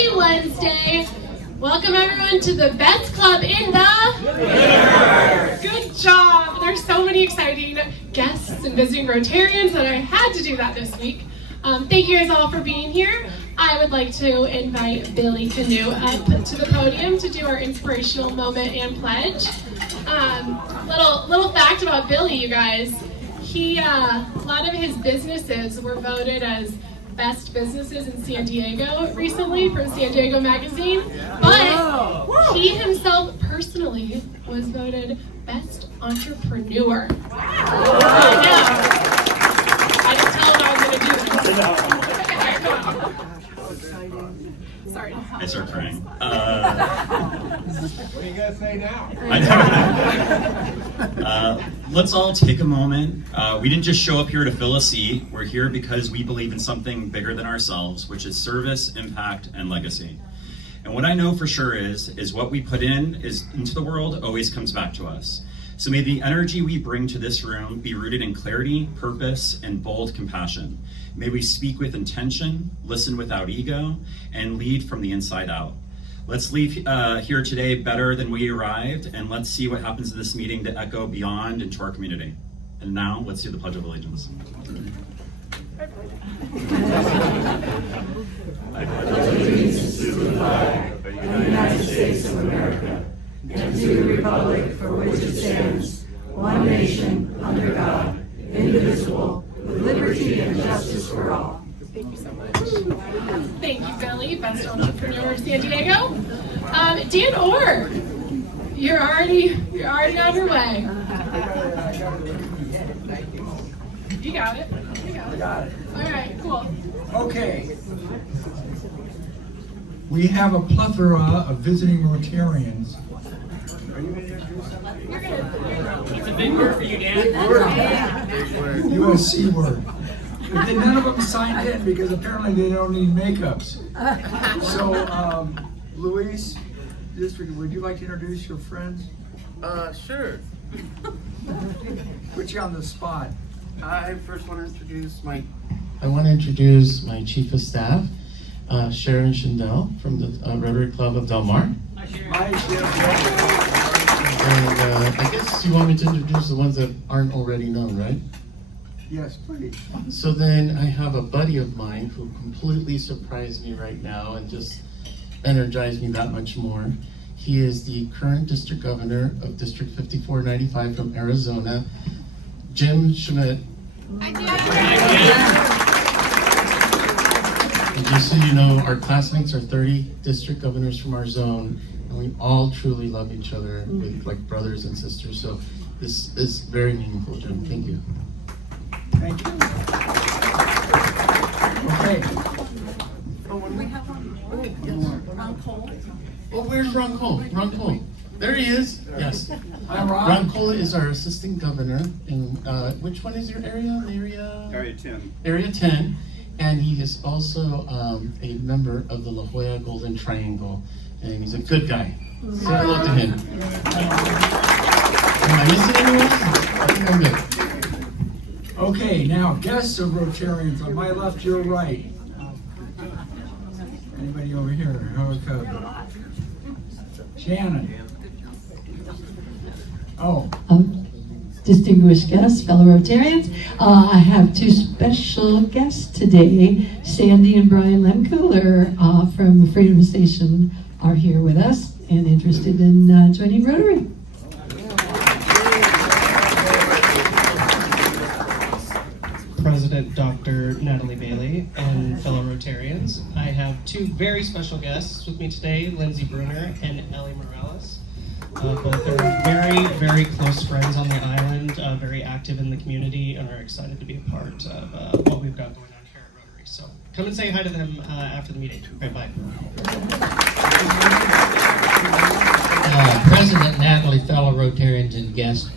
Happy Wednesday. Welcome everyone to the best club in the universe. Good job. There's so many exciting guests and visiting Rotarians that I had to do that this week. Thank you guys all for being here. I would like to invite Billy Canu up to the podium to do our inspirational moment and pledge. Little fact about Billy, you guys. A lot of his businesses were voted as best businesses in San Diego recently for San Diego Magazine, but he himself personally was voted best entrepreneur. Wow. I know. I didn't tell him I was going to do this. Sorry. I start crying. What are you going to say now? Let's all take a moment. We didn't just show up here to fill a seat. We're here because we believe in something bigger than ourselves, which is service, impact, and legacy. And what I know for sure is what we put into the world always comes back to us. So may the energy we bring to this room be rooted in clarity, purpose, and bold compassion. May we speak with intention, listen without ego, and lead from the inside out. Let's leave here today better than we arrived, and let's see what happens in this meeting to echo beyond into our community. And now, let's do the Pledge of Allegiance. I pledge allegiance to the flag of the United States of America and to the republic for which it stands, one nation, under God, indivisible, with liberty and justice for all. Thank you so much. Thank you, Billy, best entrepreneur of San Diego. Dan Orr, you're already on your way. You got it. All right, cool. Okay. We have a plethora of visiting Rotarians. Are you going to introduce something? You're gonna. It's a big word for you, Dan. USC word. But then none of them signed in because apparently they don't need makeups. So, Luis, would you like to introduce your friends? Sure. Put you on the spot. I first want to introduce my chief of staff, Sharon Schindel from the Rotary Club of Del Mar. Hi, Sharon. And I guess you want me to introduce the ones that aren't already known, right? Yes, please. So then I have a buddy of mine who completely surprised me right now and just energized me that much more. He is the current district governor of District 5495 from Arizona, Jim Schmidt. And just so you know, our classmates are 30 district governors from our zone, and we all truly love each other with like brothers and sisters. So this is very meaningful, Jim. Thank you. Thank you. Okay. Oh, where's Ron Cole? Ron Cole. There he is. Yes. Hi, Ron. Ron Cole is our assistant governor in, which one is your area? Area 10. Area 10. And he is also a member of the La Jolla Golden Triangle. And he's a good guy. Say hello to him. Am I missing anyone? I think I'm good. Okay, now guests of Rotarians. On my left, your right. Anybody over here? Okay. Shannon. Oh. Distinguished guests, fellow Rotarians, I have two special guests today. Sandy and Brian Lemkuhler from Freedom Station are here with us and interested in joining Rotary. President Dr. Natalie Bailey and fellow Rotarians. I have two very special guests with me today, Lindsay Bruner and Ellie Morales. Both are very, very close friends on the island, very active in the community, and are excited to be a part of what we've got going on here at Rotary. So come and say hi to them after the meeting. All right, bye. President Natalie, fellow Rotarians and guests.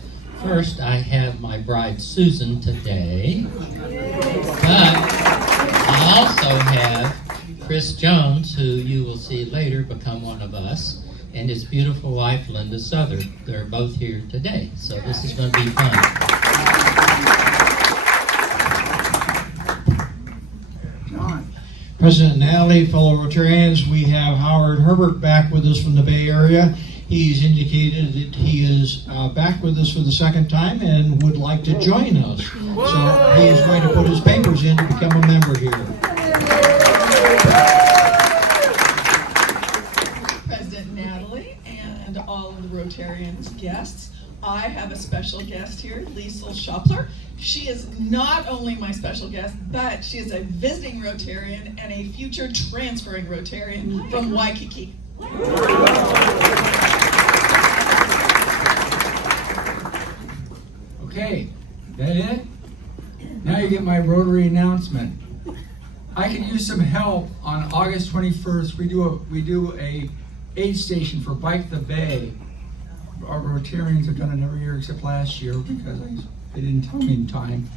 First, I have my bride Susan today, but I also have Chris Jones, who you will see later become one of us, and his beautiful wife Linda Southard. They're both here today, so this is going to be fun. John. President Natalie, fellow Rotarians, we have Howard Herbert back with us from the Bay Area. He's indicated that he is back with us for the second time and would like to join us. So he is going to put his papers in to become a member here. President Natalie and all of the Rotarians guests, I have a special guest here, Liesl Schoppler. She is not only my special guest, but she is a visiting Rotarian and a future transferring Rotarian from Waikiki. Okay, that it? Now you get my Rotary announcement. I can use some help on August 21st. We do a aid station for Bike the Bay. Our Rotarians have done it every year except last year because they didn't tell me in time.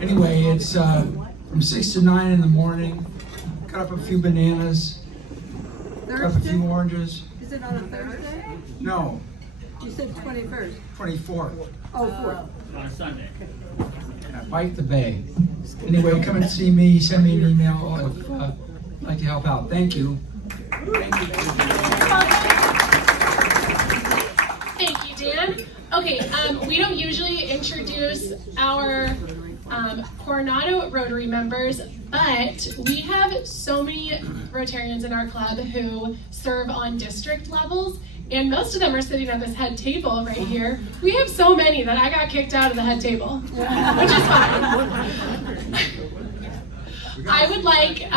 Anyway, it's from 6 to 9 in the morning. Cut up a few bananas. Cut up a few oranges. Is it on a Thursday? No, You said 21st. 24th. Oh, 4th. On a Sunday. Bike the Bay. Anyway, come and see me. Send me an email if I'd like to help out. Thank you. Thank you, Dan. Okay, we don't usually introduce our Coronado Rotary members, but we have so many Rotarians in our club who serve on district levels, and most of them are sitting at this head table right here. We have so many that I got kicked out of the head table, which is fine. I would like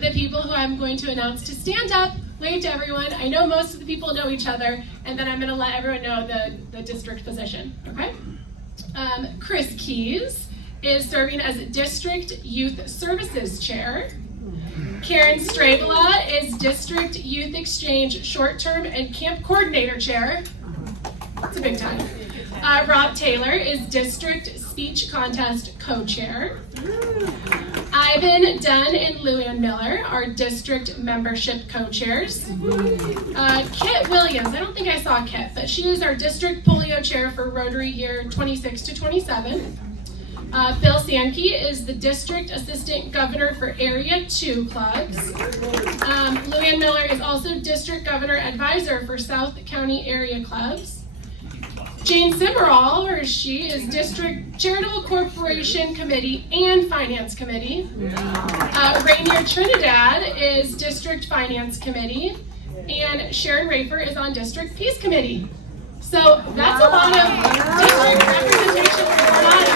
the people who I'm going to announce to stand up, wave to everyone. I know most of the people know each other, and then I'm going to let everyone know the district position, okay? Chris Keys is serving as District Youth Services Chair. Karen Strabela is District Youth Exchange Short-Term and Camp Coordinator Chair. That's a big time. Rob Taylor is District Speech Contest Co-Chair. Ivan Dunn and Luann Miller are District Membership Co-Chairs. Kitt Williams, I don't think I saw Kitt, but she is our District Polio Chair for Rotary year 26 to 27. Bill Sandke is the District Assistant Governor for Area 2 clubs. Luann Miller is also District Governor Advisor for South County Area clubs. Jane Simmerall, or she, is District Charitable Corporation Committee and Finance Committee. Rainier Trinidad is District Finance Committee. And Sharon Rafer is on District Peace Committee. So that's a lot of district representation for Coronado.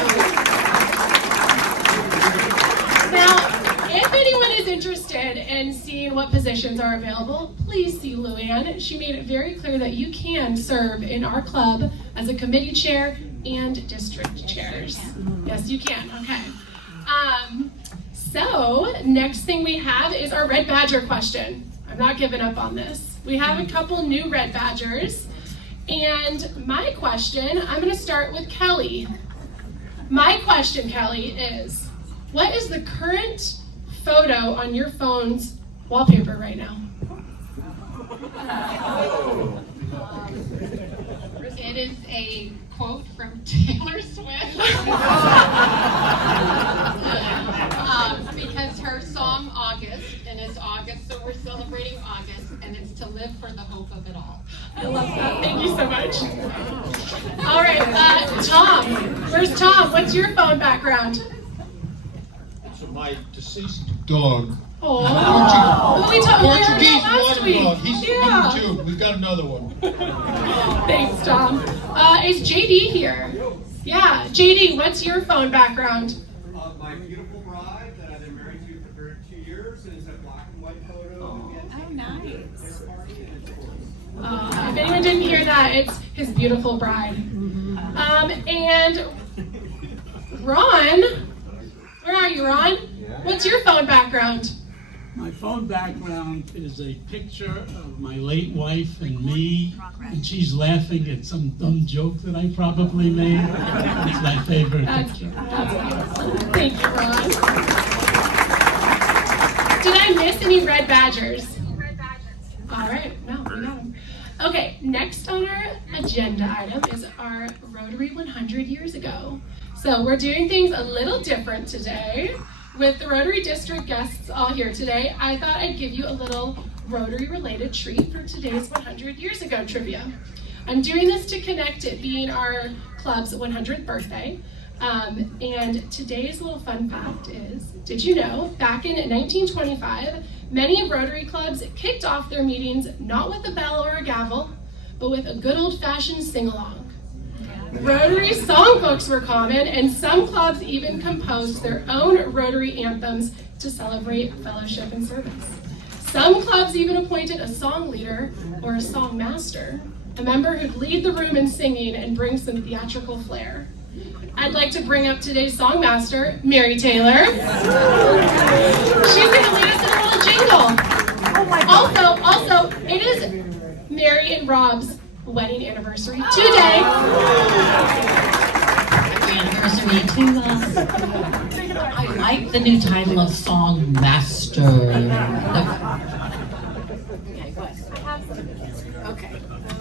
Now, if anyone is interested in seeing what positions are available, please see Luann. She made it very clear that you can serve in our club as a committee chair and district chairs. Yes, you can. Okay. So, next thing we have is our Red Badger question. I'm not giving up on this. We have a couple new Red Badgers. And my question, I'm going to start with Kelly. My question, Kelly, is what is the current photo on your phone's wallpaper right now? It is a quote from Taylor Swift. Because her song August, and it's August, so we're celebrating August, and it's to live for the hope of it all. I love that. Thank you so much. All right, Tom. Where's Tom? What's your phone background? It's my deceased dog. Oh, we talked Portuguese last water week. dog. He's number 2. We've got another one. Thanks, Tom. Is JD here? Yeah, JD, what's your phone background? My beautiful bride that I've been married to for 32 years is a black and white photo. Oh, nice. If anyone didn't hear that, it's his beautiful bride. And Ron, where are you, Ron? What's your phone background? My phone background is a picture of my late wife and me, and she's laughing at some dumb joke that I probably made. It's my favorite picture. Thank you, Ron. Did I miss any Red Badgers? All right, no, we got them. Okay, next on our agenda item is our Rotary 100 years ago. So we're doing things a little different today. with the Rotary District guests all here today, I thought I'd give you a little Rotary-related treat for today's 100 Years Ago trivia. I'm doing this to connect it being our club's 100th birthday. And today's little fun fact is, did you know, back in 1925, many Rotary clubs kicked off their meetings not with a bell or a gavel, but with a good old-fashioned sing-along. Rotary songbooks were common, and some clubs even composed their own Rotary anthems to celebrate fellowship and service. Some clubs even appointed a song leader or a song master, a member who'd lead the room in singing and bring some theatrical flair. I'd like to bring up today's song master, Mary Taylor. She's going to lead us in a little jingle. Oh my God. Also, it is Mary and Rob's wedding anniversary today. Happy anniversary to us. I like the new title of Song Master. Okay, go ahead. Okay.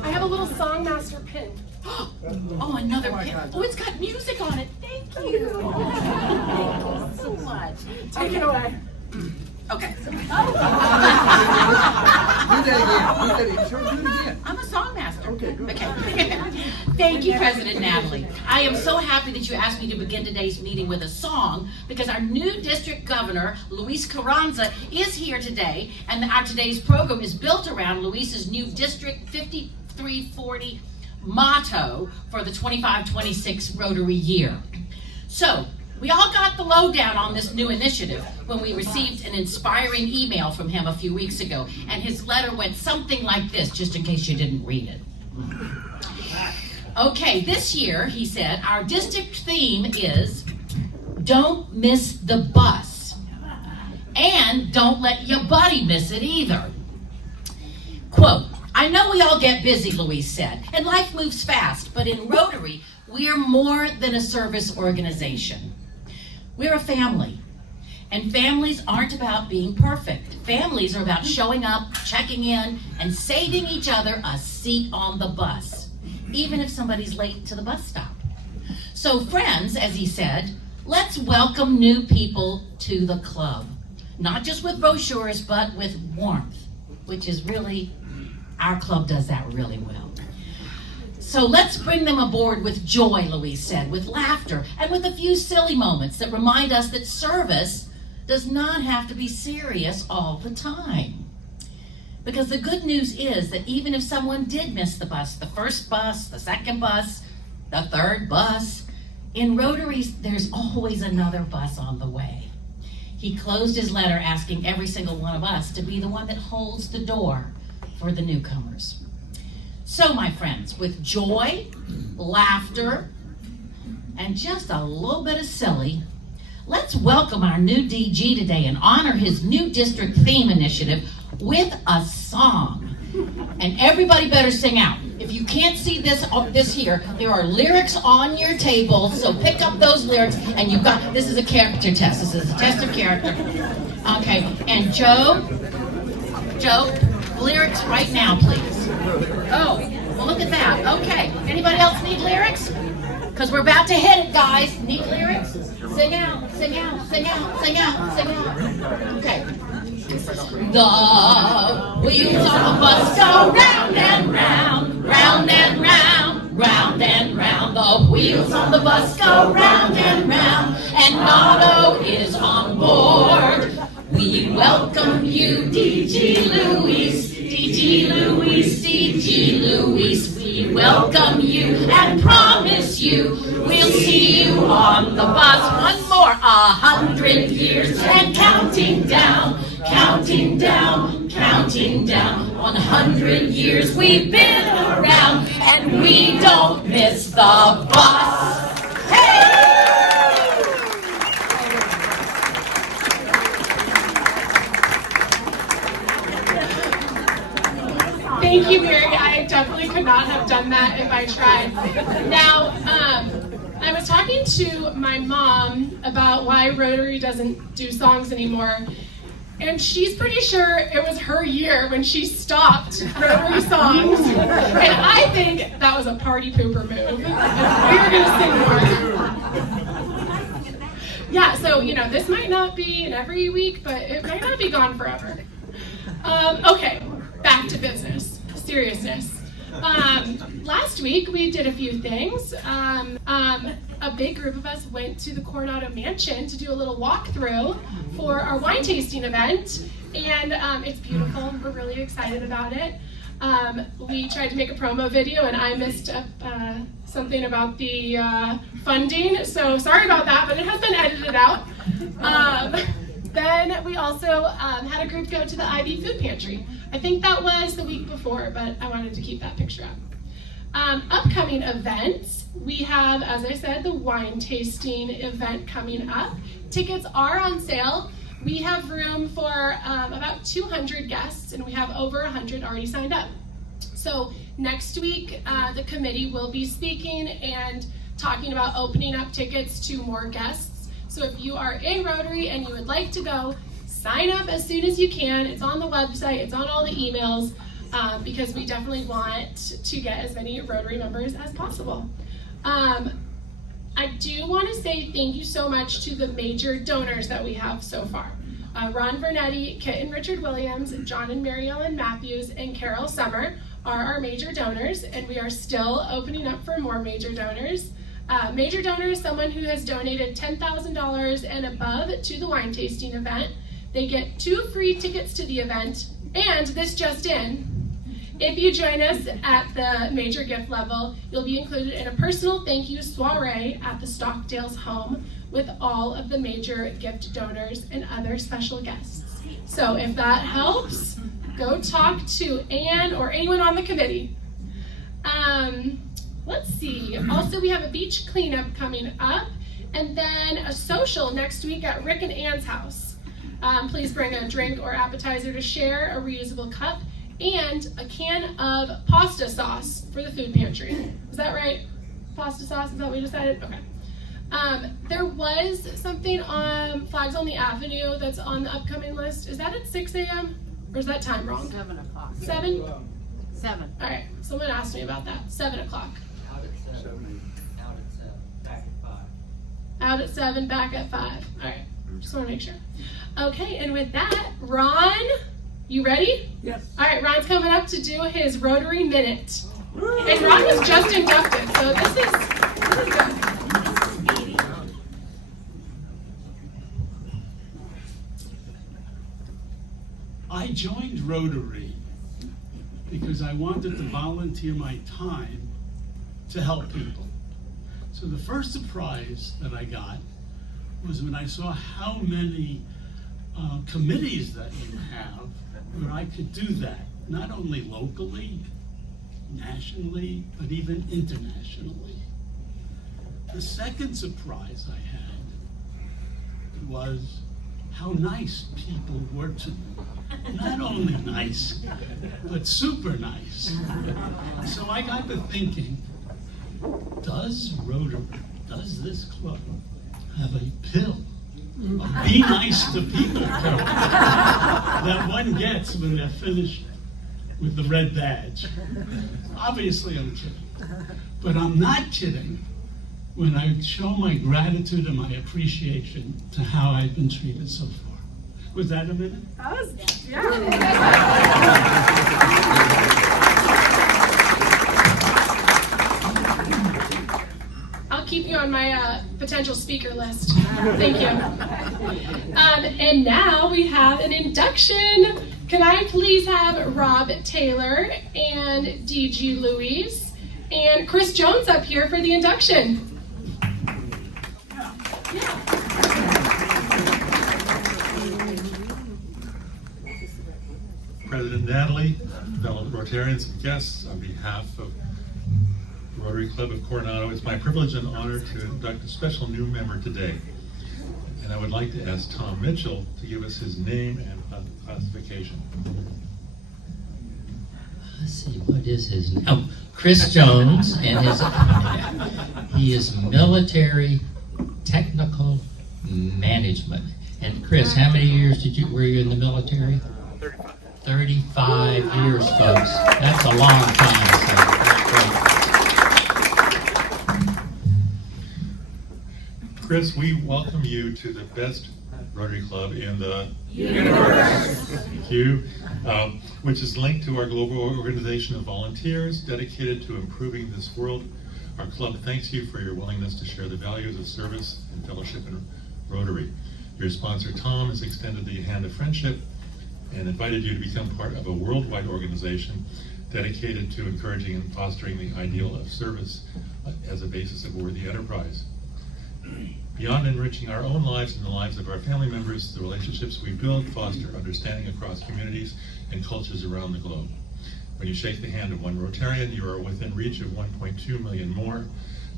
I have a little song master pin. Oh, another pin. Oh, it's got music on it. Thank you. Thank you so much. Take it away. Okay. Do that again. I'm a song master. Okay, good. Okay. Thank you, President Natalie. I am so happy that you asked me to begin today's meeting with a song because our new district governor, Luis Carranza, is here today, and our today's program is built around Luis's new District 5340 motto for the 25-26 Rotary year. So, we all got the lowdown on this new initiative when we received an inspiring email from him a few weeks ago, and his letter went something like this, just in case you didn't read it. Okay, this year, he said, our district theme is Don't Miss the Bus, and don't let your buddy miss it either. Quote, I know we all get busy, Luis said, and life moves fast, but in Rotary, we are more than a service organization. We're a family, and families aren't about being perfect. Families are about showing up, checking in, and saving each other a seat on the bus, even if somebody's late to the bus stop. So friends, as he said, let's welcome new people to the club, not just with brochures, but with warmth, which is really, our club does that really well. So let's bring them aboard with joy, Luis said, with laughter, and with a few silly moments that remind us that service does not have to be serious all the time. Because the good news is that even if someone did miss the bus, the first bus, the second bus, the third bus, in Rotaries, there's always another bus on the way. He closed his letter asking every single one of us to be the one that holds the door for the newcomers. So, my friends, with joy, laughter, and just a little bit of silly, let's welcome our new DG today and honor his new district theme initiative with a song. And everybody better sing out. If you can't see this here, there are lyrics on your table, so pick up those lyrics, and you've got, this is a character test. This is a test of character. Okay, and Joe, lyrics right now, please. Oh, well, look at that. Okay. Anybody else need lyrics? Because we're about to hit it, guys. Need lyrics? Sing out, sing out, sing out, sing out, sing out. Okay. The wheels on the bus go round and round, round and round, round and round. The wheels on the bus go round and round, and Otto is on board. We welcome you, DG Luis, DG Luis, DG Luis. We welcome you and promise you we'll see you on the bus. One more, 100 years and counting down, counting down, counting down. 100 years we've been around and we don't miss the bus. Hey! Thank you, Mary. I definitely could not have done that if I tried. Now, I was talking to my mom about why Rotary doesn't do songs anymore, and she's pretty sure it was her year when she stopped Rotary songs, and I think that was a party pooper move. We were going to sing more. Yeah, so, this might not be an every week, but it might not be gone forever. Okay, back to business, seriousness. Last week we did a few things. A big group of us went to the Coronado Mansion to do a little walkthrough for our wine tasting event, and it's beautiful. We're really excited about it. We tried to make a promo video, and I missed up something about the funding, so sorry about that, but it has been edited out. Then we also had a group go to the Ivy Food Pantry. I think that was the week before, but I wanted to keep that picture up. Upcoming events, we have, as I said, the wine tasting event coming up. Tickets are on sale. We have room for about 200 guests, and we have over 100 already signed up. So next week, the committee will be speaking and talking about opening up tickets to more guests. So if you are in Rotary and you would like to go, sign up as soon as you can. It's on the website, it's on all the emails, because we definitely want to get as many Rotary members as possible. I do want to say thank you so much to the major donors that we have so far. Ron Vernetti, Kitt and Richard Williams, John and Mary Ellen Matthews, and Carol Sommer are our major donors, and we are still opening up for more major donors. Major donor is someone who has donated $10,000 and above to the wine tasting event. They get 2 free tickets to the event, and this just in, if you join us at the major gift level, you'll be included in a personal thank you soiree at the Stockdale's home with all of the major gift donors and other special guests. So if that helps, go talk to Ann or anyone on the committee. Let's see, also we have a beach cleanup coming up, and then a social next week at Rick and Ann's house. Please bring a drink or appetizer to share, a reusable cup, and a can of pasta sauce for the food pantry. Is that right? Pasta sauce, is that what we decided? Okay. There was something on Flags on the Avenue that's on the upcoming list. Is that at 6 a.m.? Or is that time wrong? 7 o'clock. 7? 7. All right, someone asked me about that. 7 o'clock. Out at 7. Out at 7. Back at 5. Out at 7, back at 5. All right, just want to make sure. Okay, and with that, Ron, you ready? Yes. All right, Ron's coming up to do his Rotary Minute. And Ron was just inducted, so this is good. I joined Rotary because I wanted to volunteer my time to help people. So the first surprise that I got was when I saw how many committees that you have where I could do that, not only locally, nationally, but even internationally. The second surprise I had was how nice people were to me. Not only nice, but super nice. So I got to thinking, does Rotary, does this club have a pill? A be nice to people pill that one gets when they're finished with the red badge? Obviously I'm kidding. But I'm not kidding when I show my gratitude and my appreciation to how I've been treated so far. Was that a minute? That was, yeah. I'll keep you on my potential speaker list. Thank you. And now we have an induction. Can I please have Rob Taylor and DG Louise and Chris Jones up here for the induction? President Natalie, fellow Rotarians and guests, on behalf of the Rotary Club of Coronado, it's my privilege and honor to induct a special new member today. And I would like to ask Tom Mitchell to give us his name and classification. Let's see, what is his name? Oh, Chris Jones, and he is military technical management. And Chris, how many years were you in the military? 35 years, folks. That's a long time, so that's great. Chris, we welcome you to the best Rotary Club in the universe. Thank you. Which is linked to our global organization of volunteers dedicated to improving this world. Our club thanks you for your willingness to share the values of service and fellowship in Rotary. Your sponsor, Tom, has extended the hand of friendship and invited you to become part of a worldwide organization dedicated to encouraging and fostering the ideal of service as a basis of worthy enterprise. Beyond enriching our own lives and the lives of our family members, the relationships we build foster understanding across communities and cultures around the globe. When you shake the hand of one Rotarian, you are within reach of 1.2 million more.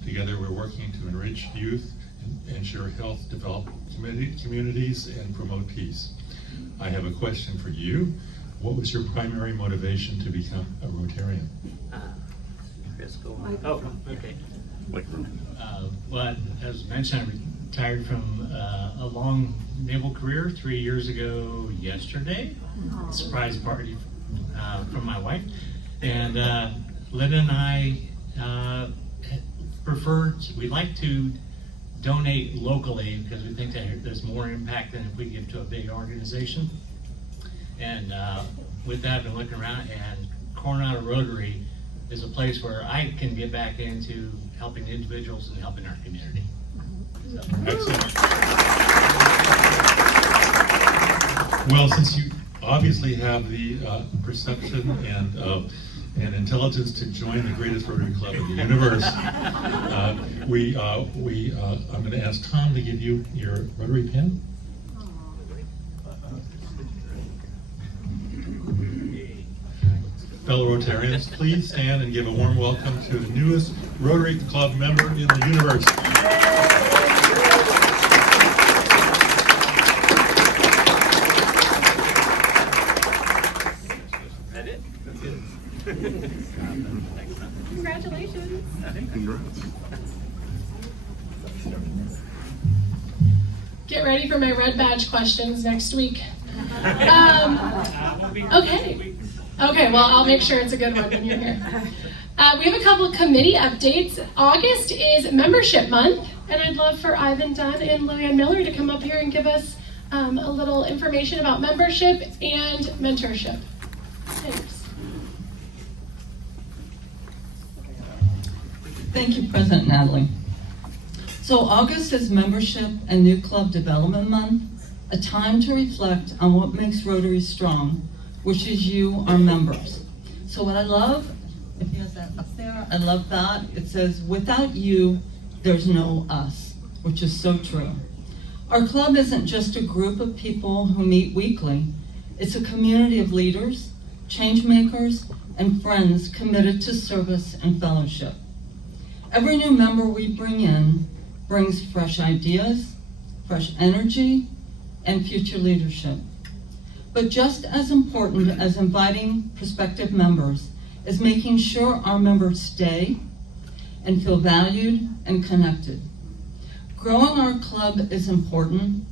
Together, we're working to enrich youth, ensure health, develop communities, and promote peace. I have a question for you. What was your primary motivation to become a Rotarian? Chris, go on. Oh, okay. Well, as mentioned, I retired from a long naval career 3 years ago yesterday. Surprise party from my wife. And Linda and I we like to donate locally because we think that there's more impact than if we give to a big organization. And with that, I've been looking around, and Coronado Rotary is a place where I can get back into helping individuals and helping our community. So. Excellent. Well, since you obviously have the perception and intelligence to join the greatest Rotary Club in the universe, I'm going to ask Tom to give you your Rotary pin. Fellow Rotarians, please stand and give a warm welcome to the newest Rotary Club member in the universe. That it? Congratulations. Congrats. Get ready for my red badge questions next week. Okay. Okay, well, I'll make sure it's a good one when you're here. We have a couple of committee updates. August is membership month, and I'd love for Ivan Dunn and Louanne Miller to come up here and give us a little information about membership and mentorship. Thanks. Thank you, President Natalie. So August is Membership and New Club Development Month, a time to reflect on what makes Rotary strong, which is you, our members. So what I love, if he has that up there, I love that. It says, without you, there's no us, which is so true. Our club isn't just a group of people who meet weekly. It's a community of leaders, change makers, and friends committed to service and fellowship. Every new member we bring in brings fresh ideas, fresh energy, and future leadership. But just as important as inviting prospective members is making sure our members stay and feel valued and connected. Growing our club is important,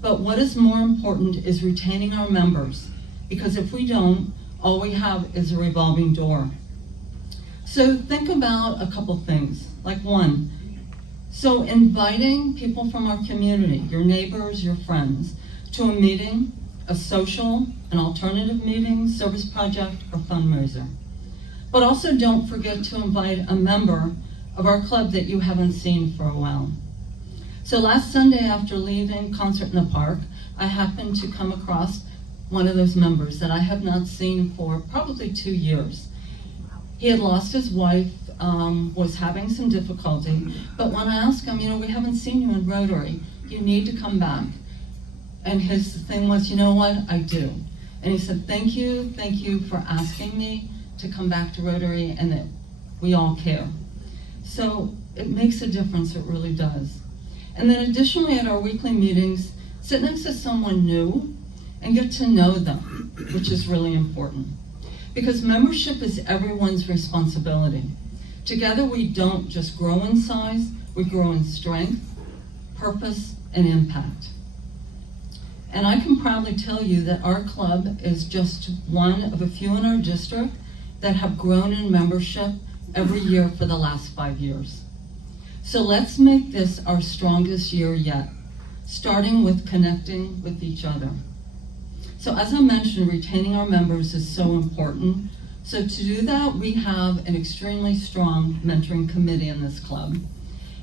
but what is more important is retaining our members, because if we don't, all we have is a revolving door. So think about a couple things. Like one, so inviting people from our community, your neighbors, your friends, to a meeting, a social, an alternative meeting, service project, or fundraiser. But also don't forget to invite a member of our club that you haven't seen for a while. So last Sunday after leaving Concert in the Park, I happened to come across one of those members that I have not seen for probably 2 years. He had lost his wife, was having some difficulty, but when I asked him, we haven't seen you in Rotary, you need to come back. And his thing was, you know what, I do. And he said, thank you for asking me to come back to Rotary and that we all care. So it makes a difference, it really does. And then additionally at our weekly meetings, sit next to someone new and get to know them, which is really important. Because membership is everyone's responsibility. Together we don't just grow in size, we grow in strength, purpose, and impact. And I can proudly tell you that our club is just one of a few in our district that have grown in membership every year for the last 5 years. So let's make this our strongest year yet, starting with connecting with each other. So as I mentioned, retaining our members is so important. So to do that, we have an extremely strong mentoring committee in this club.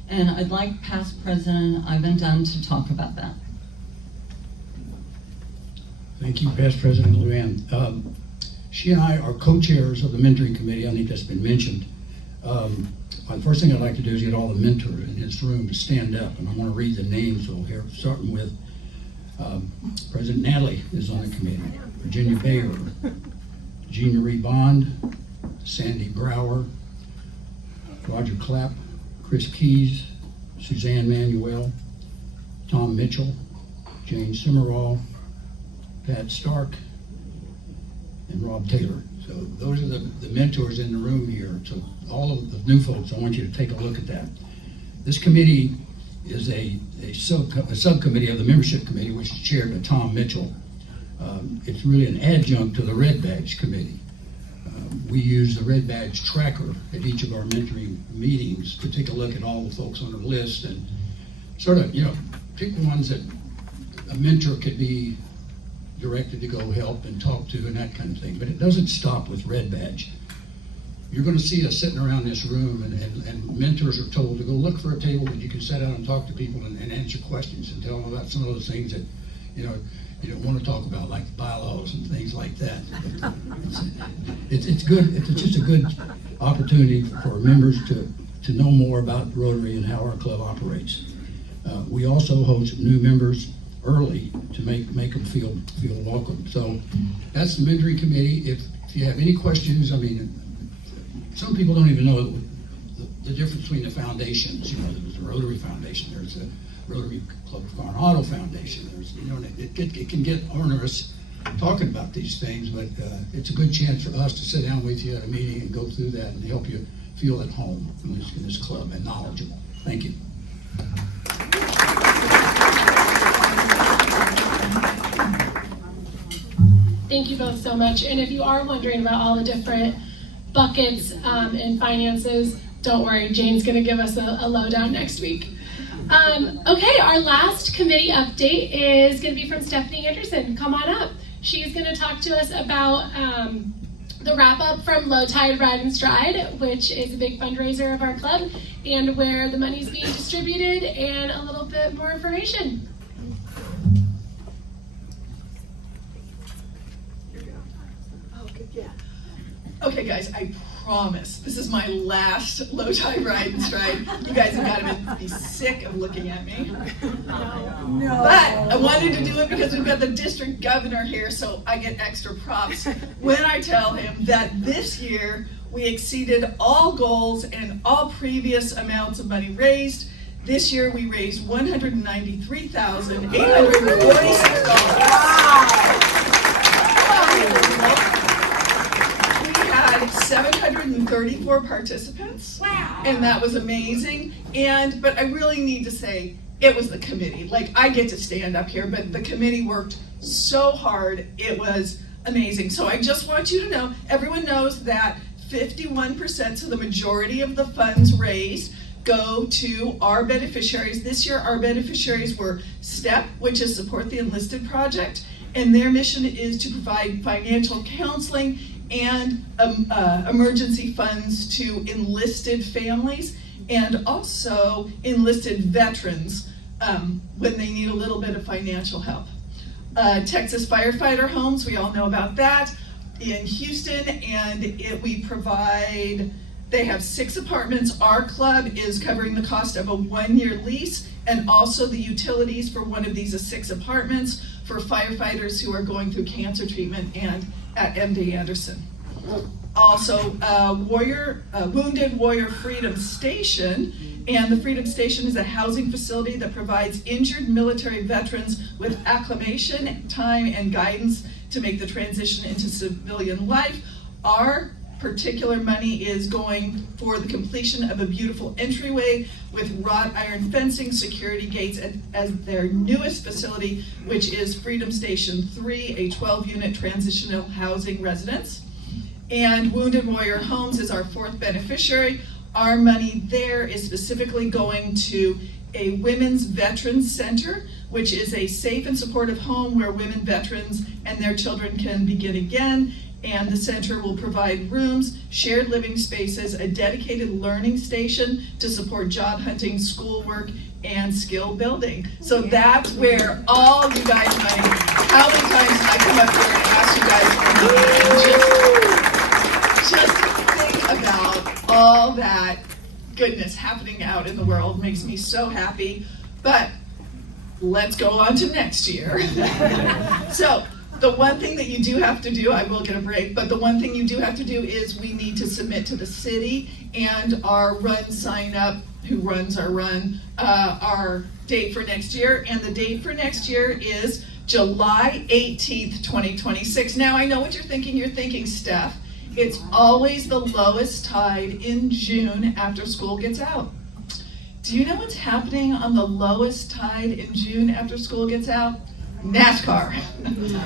And I'd like past President Ivan Dunn to talk about that. Thank you, Past President Luann. She and I are co-chairs of the mentoring committee. I think that's been mentioned. The first thing I'd like to do is get all the mentors in this room to stand up, and I want to read the names we'll hear, starting with President Natalie is on the committee, Virginia Bayer, Jean Marie Bond, Sandy Brower, Roger Clapp, Chris Keys, Suzanne Manuel, Tom Mitchell, Jane Simmerall, Pat Stark, and Rob Taylor. So those are the mentors in the room here. So all of the new folks, I want you to take a look at that. This committee is a subcommittee of the membership committee, which is chaired by Tom Mitchell. It's really an adjunct to the Red Badge committee. We use the Red Badge tracker at each of our mentoring meetings to take a look at all the folks on the list and sort of, pick ones that a mentor could be directed to go help and talk to and that kind of thing. But it doesn't stop with Red Badge. You're going to see us sitting around this room and mentors are told to go look for a table that you can sit down and talk to people and answer questions and tell them about some of those things that, you don't want to talk about, like bylaws and things like that. It's good. It's just a good opportunity for members to know more about Rotary and how our club operates. We also host new members early to make them feel welcome. So that's the mentoring committee. If you have any questions, some people don't even know the difference between the foundations. There's a Rotary Foundation. There's a Rotary Club of Coronado Foundation. There's, it can get onerous talking about these things, but it's a good chance for us to sit down with you at a meeting and go through that and help you feel at home in this club and knowledgeable. Thank you. Thank you both so much. And if you are wondering about all the different buckets and finances, don't worry, Jane's going to give us a lowdown next week. Okay, our last committee update is going to be from Stephanie Anderson. Come on up. She's going to talk to us about the wrap-up from Low Tide Ride and Stride, which is a big fundraiser of our club, and where the money's being distributed, and a little bit more information. Okay, guys, I promise this is my last Low Tide Ride and Stride. You guys have got to be sick of looking at me. No. But I wanted to do it because we've got the district governor here, so I get extra props when I tell him that this year we exceeded all goals and all previous amounts of money raised. This year we raised $193,846. 734 participants. Wow. And that was amazing. But I really need to say, it was the committee. Like, I get to stand up here, but the committee worked so hard. It was amazing. So I just want you to know, everyone knows that 51%, so the majority of the funds raised, go to our beneficiaries. This year, our beneficiaries were STEP, which is Support the Enlisted Project, and their mission is to provide financial counseling and emergency funds to enlisted families and also enlisted veterans when they need a little bit of financial help. Texas Firefighter Homes, we all know about that, in Houston, and they have 6 apartments. Our club is covering the cost of a 1-year lease, and also the utilities for one of these 6 apartments for firefighters who are going through cancer treatment and at MD Anderson. Also, Wounded Warrior Freedom Station, and the Freedom Station is a housing facility that provides injured military veterans with acclimation, time, and guidance to make the transition into civilian life. Our particular money is going for the completion of a beautiful entryway with wrought iron fencing, security gates as their newest facility, which is Freedom Station 3, a 12-unit transitional housing residence. And Wounded Warrior Homes is our 4th beneficiary. Our money there is specifically going to a women's veterans center, which is a safe and supportive home where women veterans and their children can begin again. And the center will provide rooms, shared living spaces, a dedicated learning station to support job hunting, schoolwork, and skill building. So that's where all you guys money, how many times I come up here and ask you guys for money, and just think about all that goodness happening out in the world makes me so happy. But let's go on to next year. So the one thing that you do have to do, I will get a break, but the one thing you do have to do is we need to submit to the city and our run sign up, who runs our run, our date for next year. And the date for next year is July 18th, 2026. Now I know what you're thinking. You're thinking, Steph, it's always the lowest tide in June after school gets out. Do you know what's happening on the lowest tide in June after school gets out? NASCAR.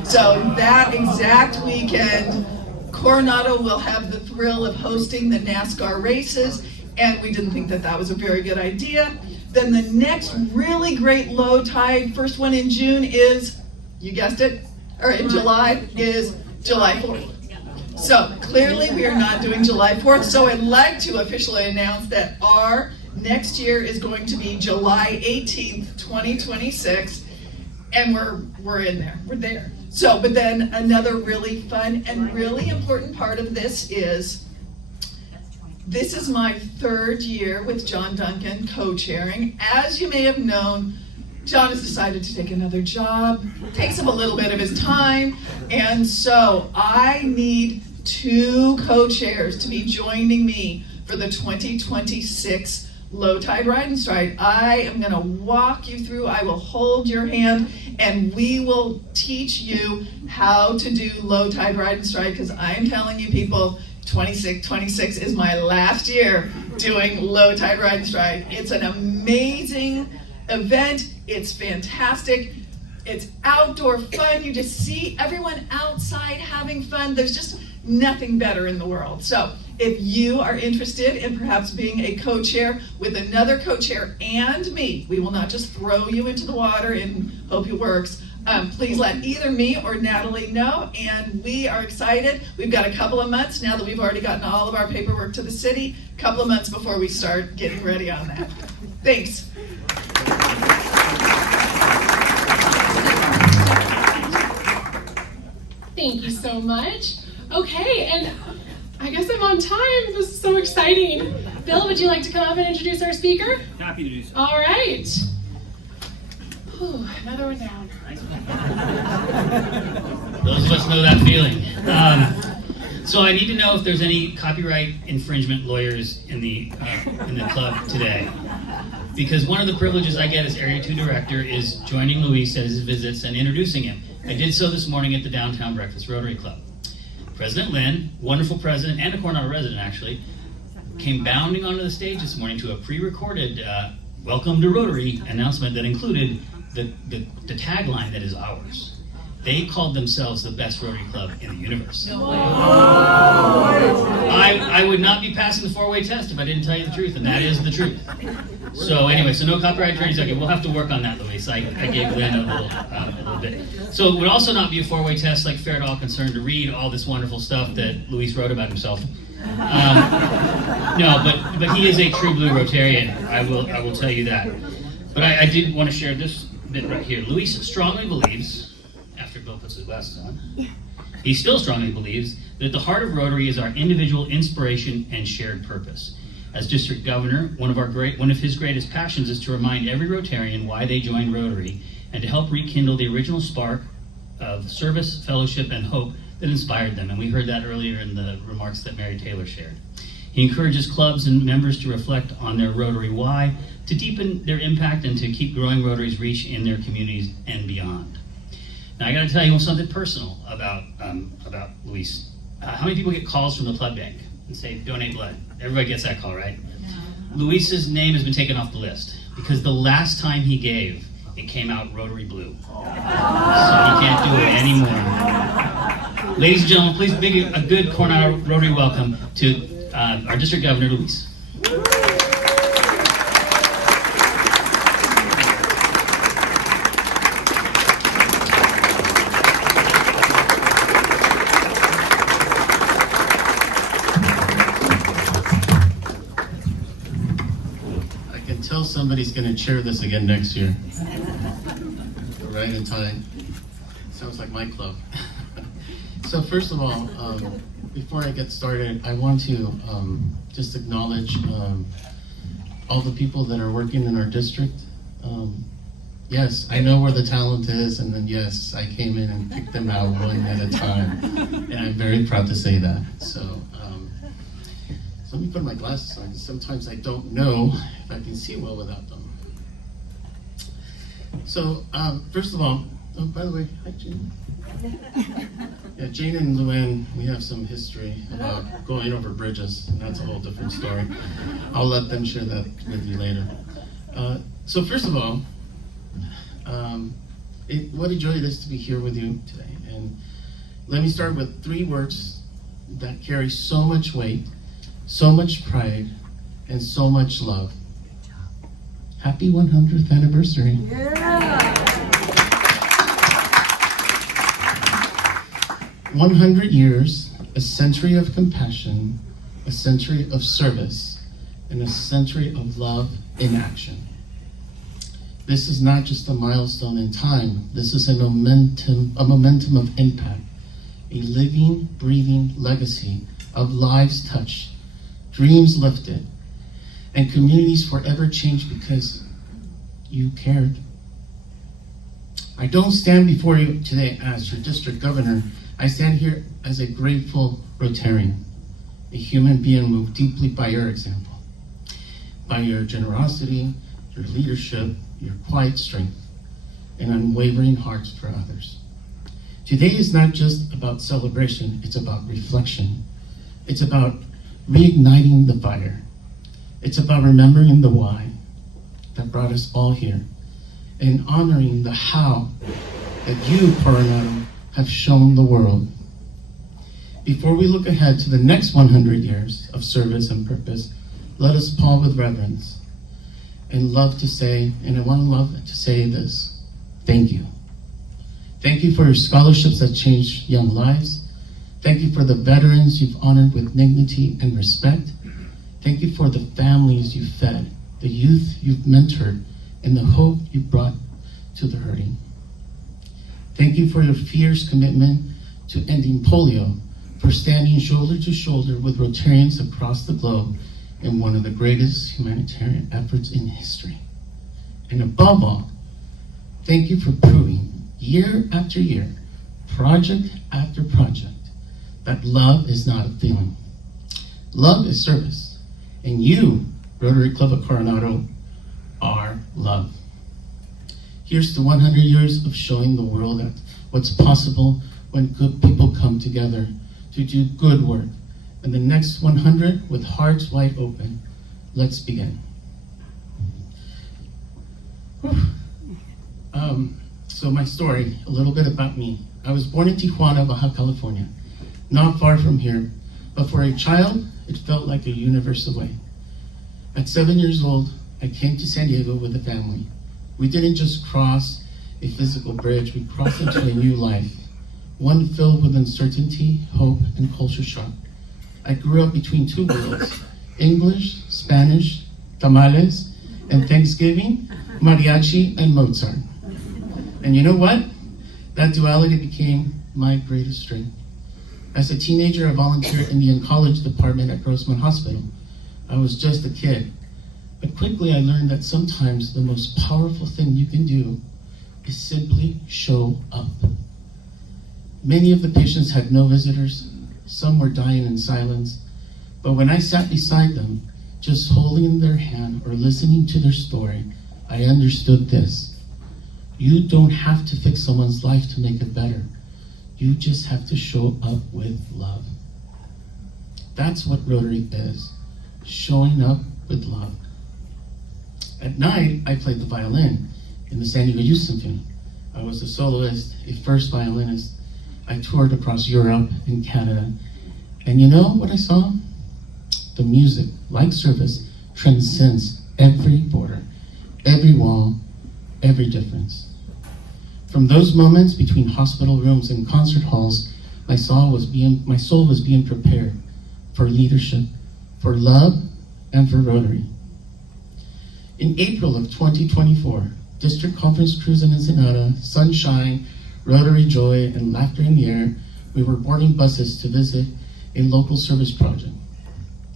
So that exact weekend, Coronado will have the thrill of hosting the NASCAR races, and we didn't think that that was a very good idea. Then the next really great low tide, first one in June is, you guessed it, or in July, is July 4th. So clearly we are not doing July 4th, so I'd like to officially announce that our next year is going to be July 18th, 2026. And we're in there, we're there. So, but then another really fun and really important part of this is my third year with John Duncan co-chairing. As you may have known, John has decided to take another job, takes him a little bit of his time, and so I need 2 co-chairs to be joining me for the 2026 Low Tide Ride and Stride. I am going to walk you through, I will hold your hand, and we will teach you how to do Low Tide Ride and Stride, because I'm telling you people, 26 is my last year doing Low Tide Ride and Stride. It's an amazing event, it's fantastic, it's outdoor fun, you just see everyone outside having fun. There's just nothing better in the world. So if you are interested in perhaps being a co-chair with another co-chair and me, we will not just throw you into the water and hope it works. Please let either me or Natalie know, and we are excited. We've got a couple of months now that we've already gotten all of our paperwork to the city, a couple of months before we start getting ready on that. Thanks. Thank you so much. Okay, and I guess I'm on time. This is so exciting. Bill, would you like to come up and introduce our speaker? Happy to do so. All right. Whew, another one down. Those of us know that feeling. So I need to know if there's any copyright infringement lawyers in the club today. Because one of the privileges I get as Area 2 Director is joining Luis at his visits and introducing him. I did so this morning at the Downtown Breakfast Rotary Club. President Lynn, wonderful president and a Coronado resident actually, came bounding onto the stage this morning to a pre-recorded Welcome to Rotary announcement that included the tagline that is ours. They called themselves the best Rotary Club in the universe. No way. I would not be passing the 4-way test if I didn't tell you the truth, and that is the truth. So anyway, so no copyright attorneys. Okay, we'll have to work on that, Luis. I gave Lynn a little bit. So it would also not be a 4-way test, like fair to all concerned, to read all this wonderful stuff that Luis wrote about himself. No, but he is a true blue Rotarian. I will tell you that. But I did want to share this bit right here. Luis strongly believes, after Bill puts his glasses on, he still strongly believes that at the heart of Rotary is our individual inspiration and shared purpose. As district governor, one of his greatest passions is to remind every Rotarian why they joined Rotary and to help rekindle the original spark of service, fellowship, and hope that inspired them. And we heard that earlier in the remarks that Mary Taylor shared. He encourages clubs and members to reflect on their Rotary why, to deepen their impact and to keep growing Rotary's reach in their communities and beyond. Now I got to tell you something personal about Luis. How many people get calls from the blood bank and say donate blood? Everybody gets that call, right? Luis's name has been taken off the list because the last time he gave, it came out Rotary Blue. So he can't do it anymore. Ladies and gentlemen, please give a good Coronado Rotary welcome to our District Governor, Luis. somebody's going to chair this again next year. Right in time. Sounds like my club. So first of all, before I get started, I want to just acknowledge all the people that are working in our district. Yes, I know where the talent is, and then yes, I came in and picked them out one at a time, and I'm very proud to say that. So let me put my glasses on, because sometimes I don't know if I can see well without them. So first of all, oh, by the way, hi Jane. Yeah, Jane and Luann, we have some history about going over bridges, and that's a whole different story. I'll let them share that with you later. So first of all, what a joy it is to be here with you today. And let me start with 3 words that carry so much weight, so much pride, and so much love. Happy 100th anniversary. Yeah. 100 years, a century of compassion, a century of service, and a century of love in action. This is not just a milestone in time. This is a momentum of impact, a living, breathing legacy of lives touched, dreams lifted, and communities forever changed because you cared. I don't stand before you today as your district governor. I stand here as a grateful Rotarian, a human being moved deeply by your example, by your generosity, your leadership, your quiet strength, and unwavering hearts for others. Today is not just about celebration, it's about reflection. It's about reigniting the fire. It's about remembering the why that brought us all here, and honoring the how that you, Coronado, have shown the world. Before we look ahead to the next 100 years of service and purpose, let us pause with reverence and love to say, and I want to love to say this, thank you. Thank you for your scholarships that changed young lives. Thank you for the veterans you've honored with dignity and respect. Thank you for the families you've fed, the youth you've mentored, and the hope you brought to the hurting. Thank you for your fierce commitment to ending polio, for standing shoulder to shoulder with Rotarians across the globe in one of the greatest humanitarian efforts in history. And above all, thank you for proving year after year, project after project, that love is not a feeling. Love is service. And you, Rotary Club of Coronado, are love. Here's to 100 years of showing the world that what's possible when good people come together to do good work. And the next 100 with hearts wide open. Let's begin. So my story, a little bit about me. I was born in Tijuana, Baja California, not far from here, but for a child, it felt like a universe away. At 7 years old, I came to San Diego with a family. We didn't just cross a physical bridge, we crossed into a new life, one filled with uncertainty, hope, and culture shock. I grew up between 2 worlds, English, Spanish, tamales, and Thanksgiving, mariachi, and Mozart. And you know what? That duality became my greatest strength. As a teenager, I volunteered in the oncology department at Grossman Hospital. I was just a kid. But quickly I learned that sometimes the most powerful thing you can do is simply show up. Many of the patients had no visitors. Some were dying in silence. But when I sat beside them, just holding their hand or listening to their story, I understood this. You don't have to fix someone's life to make it better. You just have to show up with love. That's what Rotary is, showing up with love. At night, I played the violin in the San Diego Youth Symphony. I was a soloist, a first violinist. I toured across Europe and Canada. And you know what I saw? The music, like service, transcends every border, every wall, every difference. From those moments between hospital rooms and concert halls, my soul was being prepared for leadership, for love, and for Rotary. In April of 2024, District Conference Cruise in Ensenada, sunshine, Rotary joy, and laughter in the air, we were boarding buses to visit a local service project.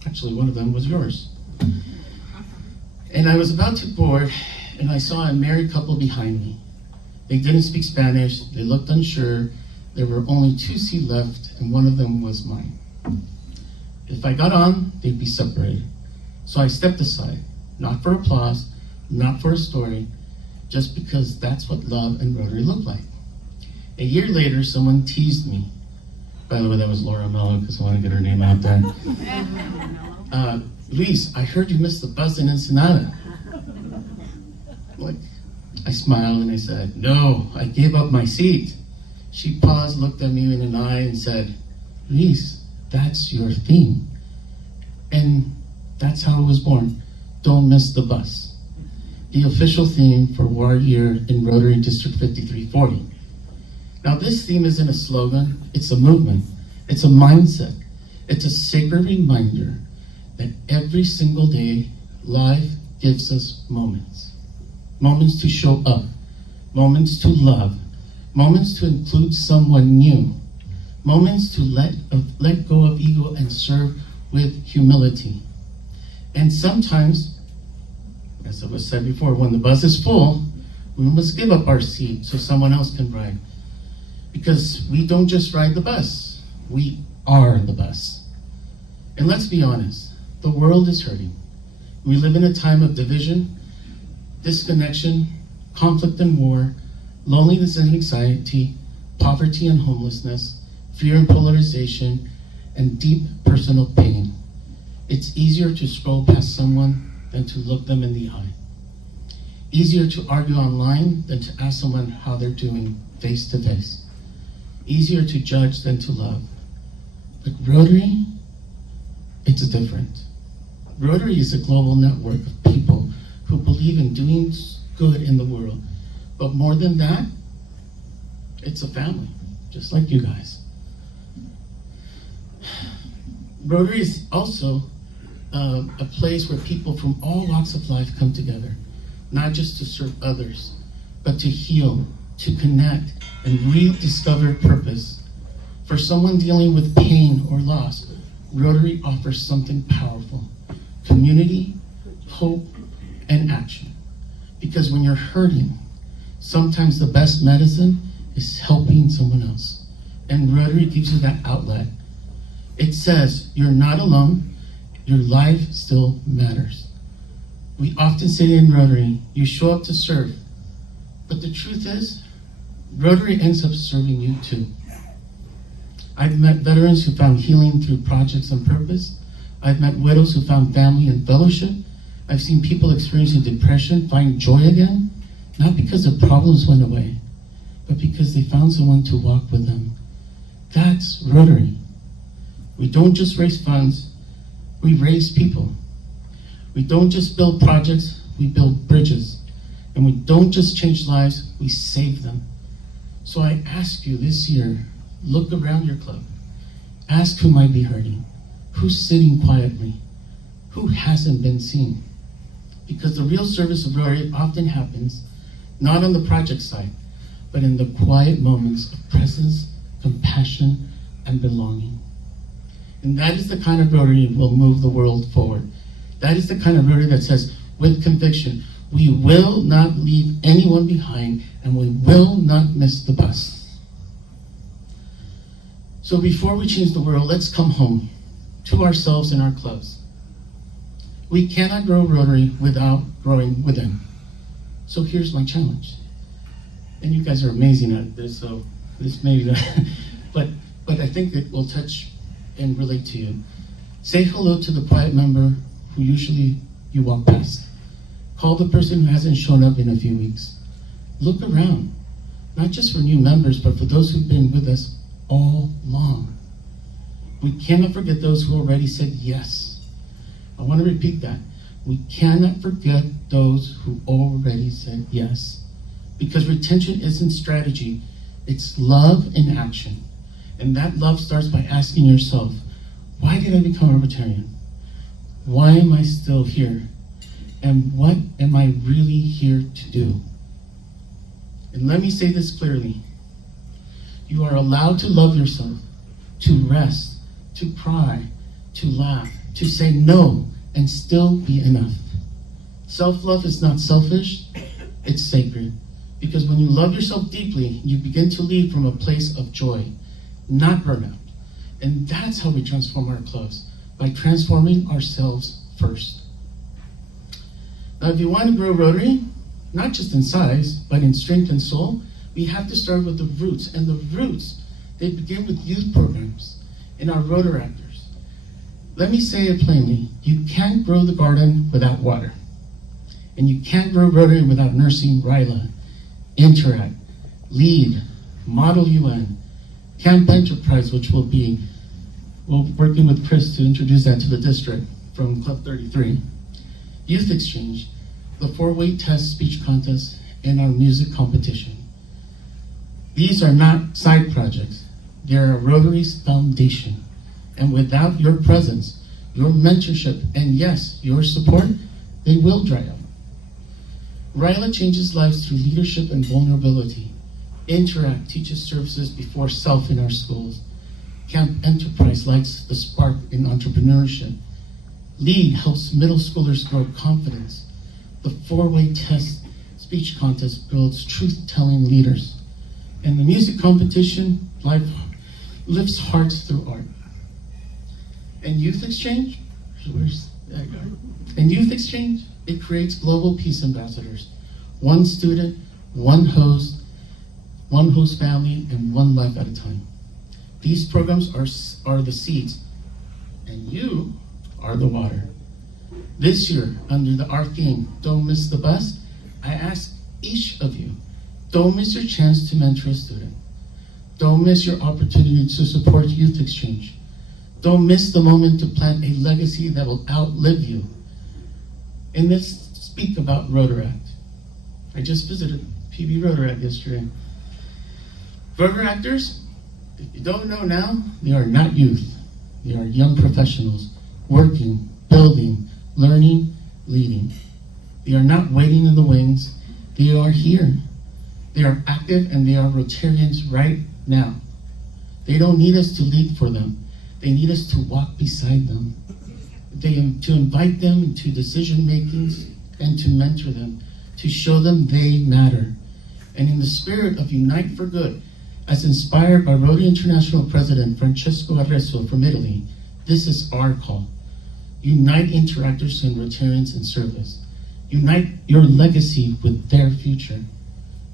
Actually, one of them was yours. And I was about to board, and I saw a married couple behind me. They didn't speak Spanish, they looked unsure, there were only 2 seats left, and one of them was mine. If I got on, they'd be separated. So I stepped aside, not for applause, not for a story, just because that's what love and Rotary look like. A year later, someone teased me. By the way, that was Laura Mello, because I want to get her name out there. Luis, I heard you missed the bus in Ensenada. Like, I smiled and I said, no, I gave up my seat. She paused, looked at me in an eye and said, Luis, that's your theme. And that's how it was born. Don't miss the bus. The official theme for our year in Rotary District 5340. Now this theme isn't a slogan, it's a movement, it's a mindset, it's a sacred reminder that every single day, life gives us moments. Moments to show up, moments to love, moments to include someone new, moments to let go of ego and serve with humility. And sometimes, as it was said before, when the bus is full, we must give up our seat so someone else can ride. Because we don't just ride the bus, we are the bus. And let's be honest, the world is hurting. We live in a time of division, disconnection, conflict and war, loneliness and anxiety, poverty and homelessness, fear and polarization, and deep personal pain. It's easier to scroll past someone than to look them in the eye. Easier to argue online than to ask someone how they're doing face to face. Easier to judge than to love. But Rotary, it's different. Rotary is a global network of people who believe in doing good in the world. But more than that, it's a family, just like you guys. Rotary is also a place where people from all walks of life come together, not just to serve others, but to heal, to connect, and rediscover purpose. For someone dealing with pain or loss, Rotary offers something powerful: community, hope, and action. Because when you're hurting, sometimes the best medicine is helping someone else. And Rotary gives you that outlet. It says, you're not alone, your life still matters. We often say in Rotary, you show up to serve. But the truth is, Rotary ends up serving you too. I've met veterans who found healing through projects and purpose. I've met widows who found family and fellowship. I've seen people experiencing depression find joy again, not because their problems went away, but because they found someone to walk with them. That's Rotary. We don't just raise funds, we raise people. We don't just build projects, we build bridges. And we don't just change lives, we save them. So I ask you this year, look around your club. Ask who might be hurting, who's sitting quietly, who hasn't been seen. Because the real service of Rotary often happens not on the project side, but in the quiet moments of presence, compassion, and belonging. And that is the kind of Rotary that will move the world forward. That is the kind of Rotary that says, with conviction, we will not leave anyone behind, and we will not miss the bus. So before we change the world, let's come home to ourselves and our clubs. We cannot grow Rotary without growing within. So here's my challenge. And you guys are amazing at this, so this may be, but I think it will touch and relate to you. Say hello to the quiet member who usually you walk past. Call the person who hasn't shown up in a few weeks. Look around, not just for new members, but for those who've been with us all along. We cannot forget those who already said yes. I want to repeat that. We cannot forget those who already said yes. Because retention isn't strategy, it's love in action. And that love starts by asking yourself, why did I become a Rotarian? Why am I still here? And what am I really here to do? And let me say this clearly. You are allowed to love yourself, to rest, to cry, to laugh, to say no, and still be enough. Self-love is not selfish, it's sacred. Because when you love yourself deeply, you begin to lead from a place of joy, not burnout. And that's how we transform our clubs, by transforming ourselves first. Now, if you want to grow Rotary, not just in size, but in strength and soul, we have to start with the roots. And the roots, they begin with youth programs and our Rotaractors. Let me say it plainly. You can't grow the garden without water. And you can't grow Rotary without nursing RILA, Interact, Lead, Model UN, Camp Enterprise, which will be, we're working with Chris to introduce that to the district from Club 33, Youth Exchange, the 4-way test speech contest, and our music competition. These are not side projects. They are Rotary's foundation. And without your presence, your mentorship, and yes, your support, they will dry up. RILA changes lives through leadership and vulnerability. Interact teaches services before self in our schools. Camp Enterprise lights the spark in entrepreneurship. Lead helps middle schoolers grow confidence. The 4-way test speech contest builds truth-telling leaders. And the music competition lifts hearts through art. And Youth Exchange, it creates global peace ambassadors. One student, one host family, and one life at a time. These programs are the seeds, and you are the water. This year, under our theme, Don't Miss the Bus, I ask each of you, don't miss your chance to mentor a student. Don't miss your opportunity to support Youth Exchange. Don't miss the moment to plant a legacy that will outlive you. And let's speak about Rotaract. I just visited PB Rotaract yesterday. Rotaractors, if you don't know now, they are not youth. They are young professionals working, building, learning, leading. They are not waiting in the wings. They are here. They are active and they are Rotarians right now. They don't need us to lead for them. They need us to walk beside them. To invite them into decision makings and to mentor them, to show them they matter. And in the spirit of Unite for Good, as inspired by Rotary International President Francesco Arreso from Italy, this is our call. Unite Interactors and Rotarians in service. Unite your legacy with their future.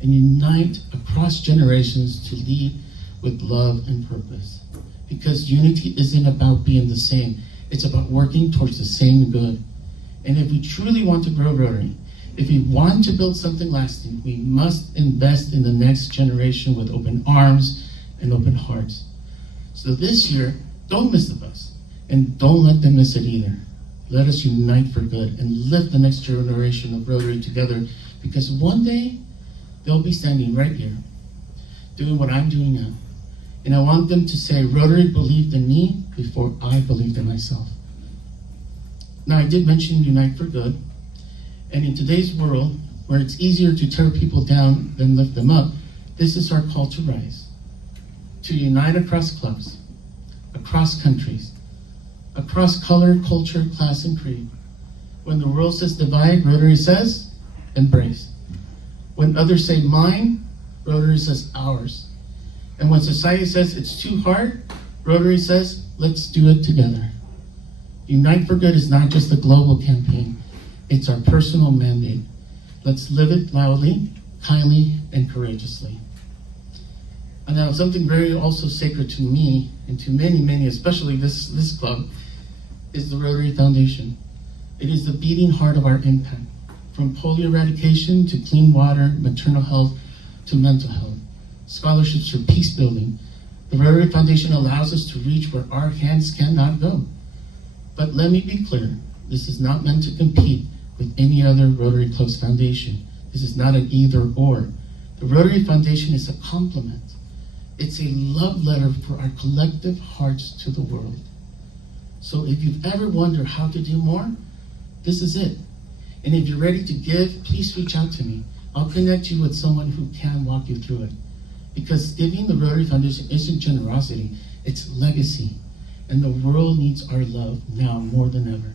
And unite across generations to lead with love and purpose. Because unity isn't about being the same. It's about working towards the same good. And if we truly want to grow Rotary, if we want to build something lasting, we must invest in the next generation with open arms and open hearts. So this year, don't miss the bus. And don't let them miss it either. Let us unite for good and lift the next generation of Rotary together, because one day, they'll be standing right here, doing what I'm doing now. And I want them to say, Rotary believed in me before I believed in myself. Now, I did mention Unite for Good. And in today's world, where it's easier to tear people down than lift them up, this is our call to rise. To unite across clubs, across countries, across color, culture, class, and creed. When the world says divide, Rotary says embrace. When others say mine, Rotary says ours. And when society says it's too hard, Rotary says let's do it together. Unite for Good is not just a global campaign. It's our personal mandate. Let's live it loudly, kindly, and courageously. And now something very also sacred to me and to many, many, especially this club, is the Rotary Foundation. It is the beating heart of our impact, from polio eradication to clean water, maternal health, to mental health, scholarships for peace building. The Rotary Foundation allows us to reach where our hands cannot go. But let me be clear, this is not meant to compete with any other Rotary Club's foundation. This is not an either or. The Rotary Foundation is a complement. It's a love letter for our collective hearts to the world. So if you've ever wondered how to do more, this is it. And if you're ready to give, please reach out to me. I'll connect you with someone who can walk you through it. Because giving the Rotary Foundation isn't generosity, it's legacy. And the world needs our love now more than ever.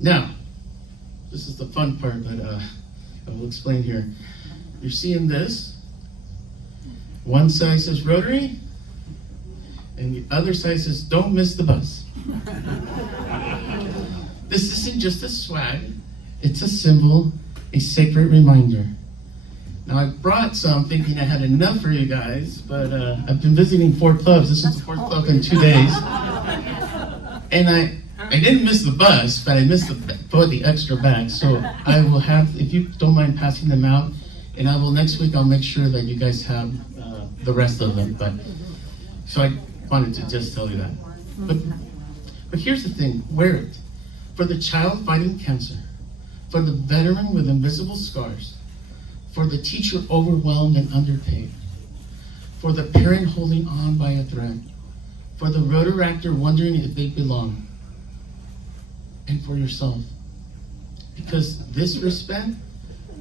Now, this is the fun part that I will explain here. You're seeing this. One side says Rotary, and the other side says, don't miss the bus. This isn't just a swag, it's a symbol, a sacred reminder. Now I brought some thinking I had enough for you guys, but I've been visiting 4 clubs. This is the 4th club in 2 days. And I didn't miss the bus, but I missed the extra bags. So I will have, if you don't mind passing them out, and I will next week, I'll make sure that you guys have the rest of them. But so I wanted to just tell you that. But here's the thing, wear it. For the child fighting cancer, for the veteran with invisible scars, for the teacher overwhelmed and underpaid, for the parent holding on by a thread, for the Rotaractor wondering if they belong, and for yourself. Because this wristband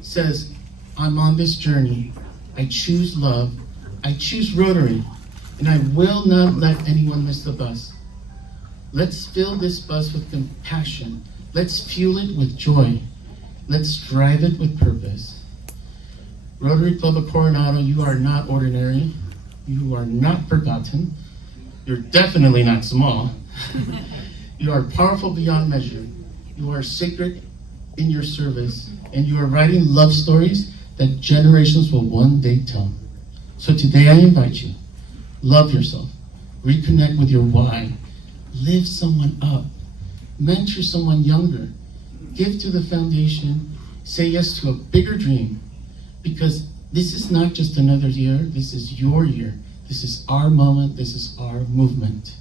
says, I'm on this journey, I choose love, I choose Rotary, and I will not let anyone miss the bus. Let's fill this bus with compassion. Let's fuel it with joy. Let's drive it with purpose. Rotary Club of Coronado, you are not ordinary. You are not forgotten. You're definitely not small. You are powerful beyond measure. You are sacred in your service. And you are writing love stories that generations will one day tell. So today I invite you, love yourself. Reconnect with your why. Lift someone up. Mentor someone younger. Give to the foundation. Say yes to a bigger dream. Because this is not just another year. This is your year. This is our moment. This is our movement.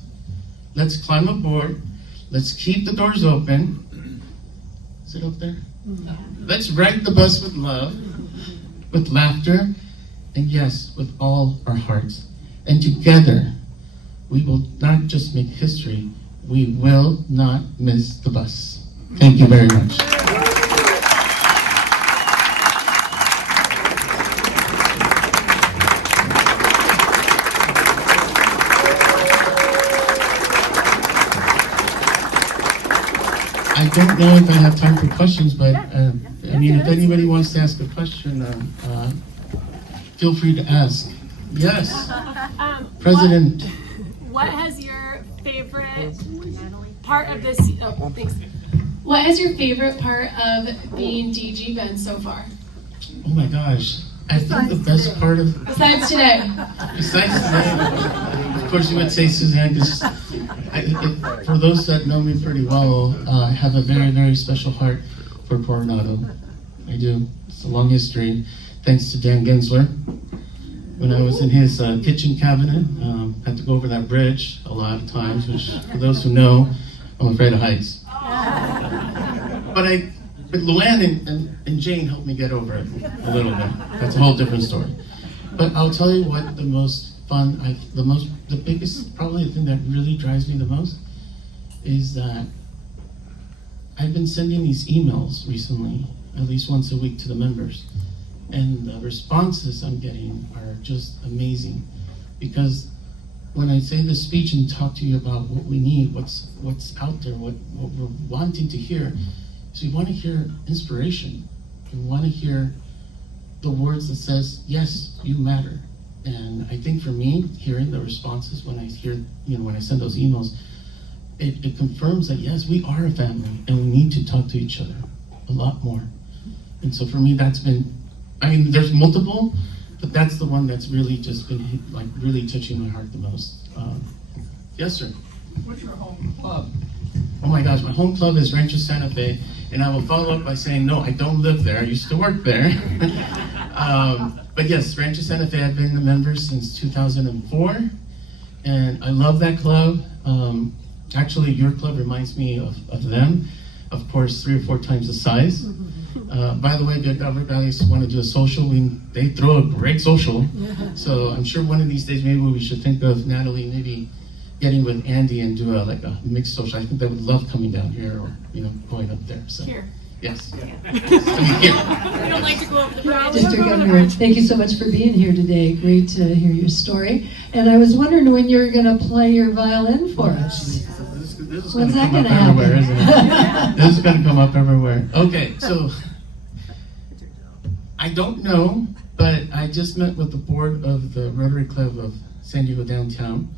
Let's climb aboard. Let's keep the doors open. Is it up there? Let's ride the bus with love, with laughter, and yes, with all our hearts. And together, we will not just make history, we will not miss the bus. Thank you very much. I don't know if I have time for questions, but I mean, if anybody wants to ask a question, feel free to ask. Yes, President. What has your favorite part of this? Oh, thanks. What has your favorite part of being DG been so far? Oh my gosh, I think the best part of Besides today. Besides today, of course, you would say Suzanne, because for those that know me pretty well, I have a very, very special heart for Coronado. I do. It's a long history. Thanks to Dan Gensler. When I was in his kitchen cabinet, had to go over that bridge a lot of times, which for those who know, I'm afraid of heights. But Luann and Jane helped me get over it a little bit. That's a whole different story. But I'll tell you what the most fun, the biggest, probably the thing that really drives me the most is that I've been sending these emails recently, at least once a week to the members. And the responses I'm getting are just amazing. Because when I say this speech and talk to you about what we need, what's out there, what we're wanting to hear, is we want to hear inspiration. We want to hear the words that says, yes, you matter. And I think for me, hearing the responses when I hear, when I send those emails, it confirms that yes, we are a family and we need to talk to each other a lot more. And so for me, that's been, there's multiple, but that's the one that's really just been really touching my heart the most. Yes, sir. What's your home club? Oh my gosh, my home club is Rancho Santa Fe, and I will follow up by saying, no, I don't live there. I used to work there. But yes, Rancho Santa Fe, I've been a member since 2004, and I love that club. Actually, your club reminds me of them. Of course, 3 or 4 times the size. By the way, Good Albert Valleys want to do a social. They throw a great social. So I'm sure one of these days, maybe we should think of Natalie maybe getting with Andy and do a mixed social. I think they would love coming down here or going up there. So Here. Yes. We don't like to go over the bridge. District Governor, thank you so much for being here today. Great to hear your story. And I was wondering when you're going to play your violin for us. This is When's that come going to up everywhere, isn't happen? it? This is going to come up everywhere. Okay, so I don't know, but I just met with the board of the Rotary Club of San Diego Downtown.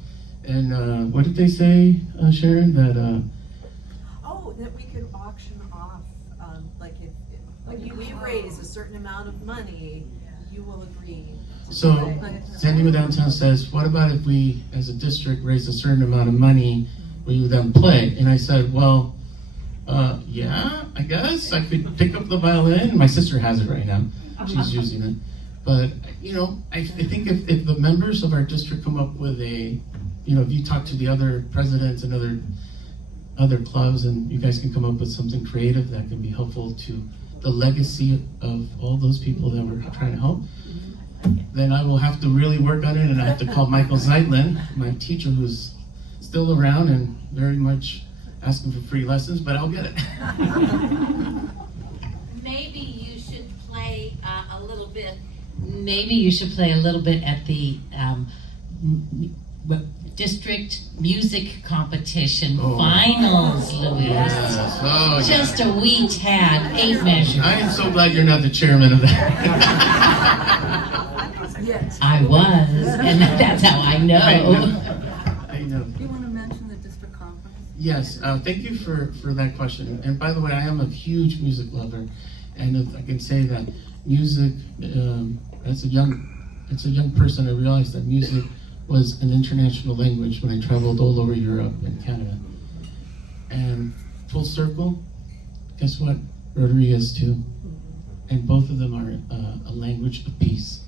And what did they say, Sharon? That Oh, that we could auction off, like if we raise a certain amount of money, you will agree. so San Diego Downtown says, what about if we, as a district, raise a certain amount of money, will you then play? And I said, well, yeah, I guess I could pick up the violin. My sister has it right now. She's using it. But, you know, I think if the members of our district come up with a, you know, if you talk to the other presidents and other clubs and you guys can come up with something creative that can be helpful to the legacy of all those people that we're trying to help, then I will have to really work on it, and I have to call Michael Zeitlin, my teacher who's still around and very much asking for free lessons, but I'll get it. Maybe you should play a little bit. Maybe you should play a little bit at the district music competition finals, Louise. Yes. Oh, Just a wee tad, 8 measure. I am so glad you're not the chairman of that. I was, and that's how I know. I know. Do you want to mention the district conference? Yes, thank you for that question. And by the way, I am a huge music lover, and if I can say that music, as a young person, I realized that music was an international language when I traveled all over Europe and Canada. And full circle, guess what? Rotary is too. And both of them are a language of peace.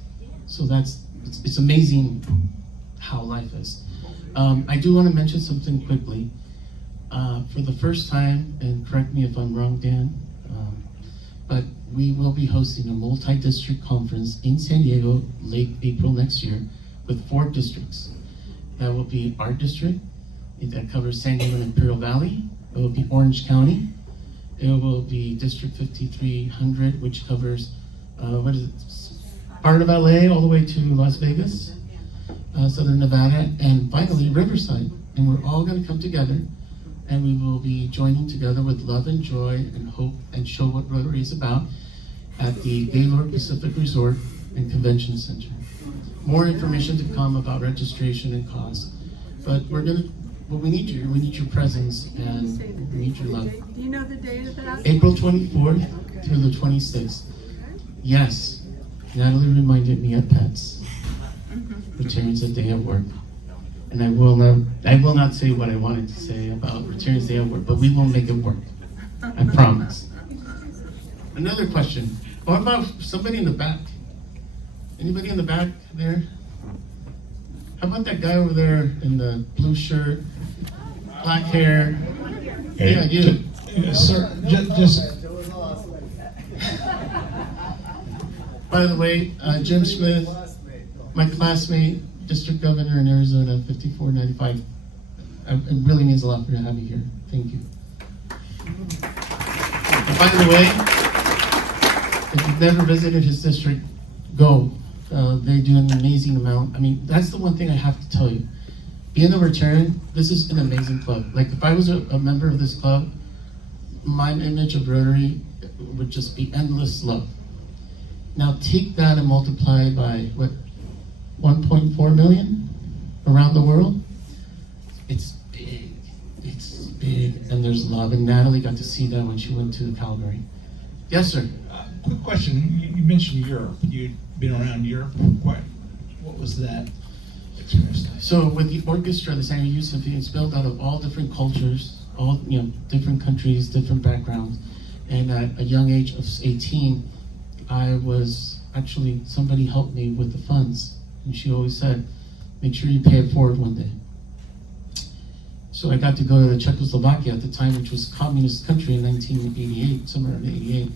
So it's amazing how life is. I do want to mention something quickly. For the first time, and correct me if I'm wrong, Dan, but we will be hosting a multi-district conference in San Diego late April next year with 4 districts. That will be our district, that covers San Diego and Imperial Valley. It will be Orange County. It will be District 5300, which covers, part of LA all the way to Las Vegas, Southern Nevada, and finally Riverside. And we're all going to come together, and we will be joining together with love and joy and hope and show what Rotary is about at the Gaylord Pacific Resort and Convention Center. More information to come about registration and cost, but we need your presence, and we need your love. Do you know the date of that? April 24th through the 26th. Yes, Natalie reminded me of pets. Rotarians a day of work. And I will not say what I wanted to say about Rotarians Day of Work, but we will make it work. I promise. Another question. What about somebody in the back? Anybody in the back there? How about that guy over there in the blue shirt, black hair? Hey, Yeah, you. Yes, sir. Just By the way, Jim Smith, my classmate, district governor in Arizona, 5495. It really means a lot for you to have you here. Thank you. And by the way, if you've never visited his district, go. They do an amazing amount. I mean, that's the one thing I have to tell you. Being a Rotarian, this is an amazing club. Like, if I was a member of this club, my image of Rotary would just be endless love. Now take that and multiply it by, what, 1.4 million around the world? It's big, and there's love. And Natalie got to see that when she went to Calgary. Yes, sir. quick question. You mentioned Europe. You'd been around Europe quite. What was that experience like? So with the orchestra, the San Diego Youth Symphony, it's built out of all different cultures, all different countries, different backgrounds. And at a young age of 18, I was actually, somebody helped me with the funds. And she always said, make sure you pay it forward one day. So I got to go to Czechoslovakia at the time, which was a communist country in 1988, somewhere in 88.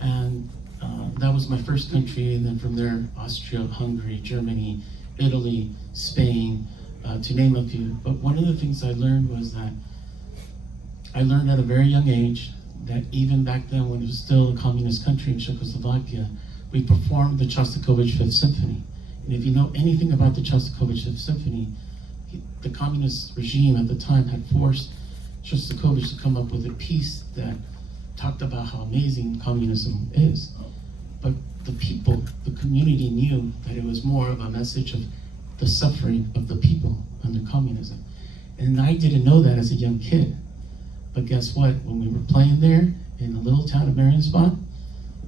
And that was my first country. And then from there, Austria, Hungary, Germany, Italy, Spain, to name a few. But one of the things I learned was that I learned at a very young age that even back then, when it was still a communist country in Czechoslovakia, we performed the Shostakovich Fifth Symphony. And if you know anything about the Shostakovich Fifth Symphony, the communist regime at the time had forced Shostakovich to come up with a piece that talked about how amazing communism is. But the people, the community knew that it was more of a message of the suffering of the people under communism. And I didn't know that as a young kid. But guess what? When we were playing there in a little town of Marienspot,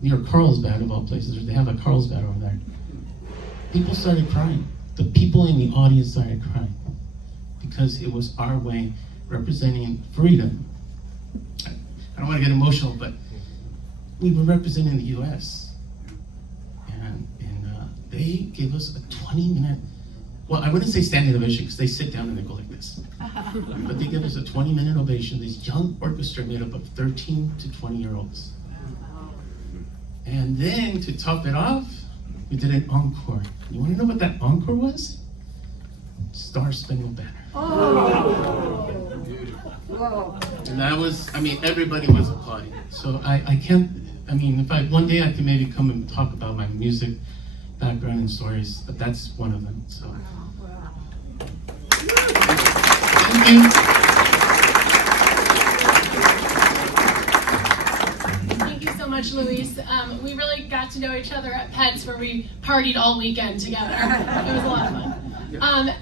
near Carlsbad of all places, they have a Carlsbad over there, people started crying. The people in the audience started crying because it was our way representing freedom. I don't want to get emotional, but we were representing the U.S. And they gave us a 20-minute, well, I wouldn't say standing ovation because they sit down and they go like this. But they gave us a 20-minute ovation, this young orchestra made up of 13 to 20-year-olds. And then to top it off, we did an encore. You want to know what that encore was? Star Spangled Banner. Oh. Whoa. And that was, I mean, everybody was applauding. So I can't, I mean, if one day I can maybe come and talk about my music background and stories, but that's one of them, so. Thank you. Thank you so much, Luis. We really got to know each other at Pets where we partied all weekend together. It was a lot of fun.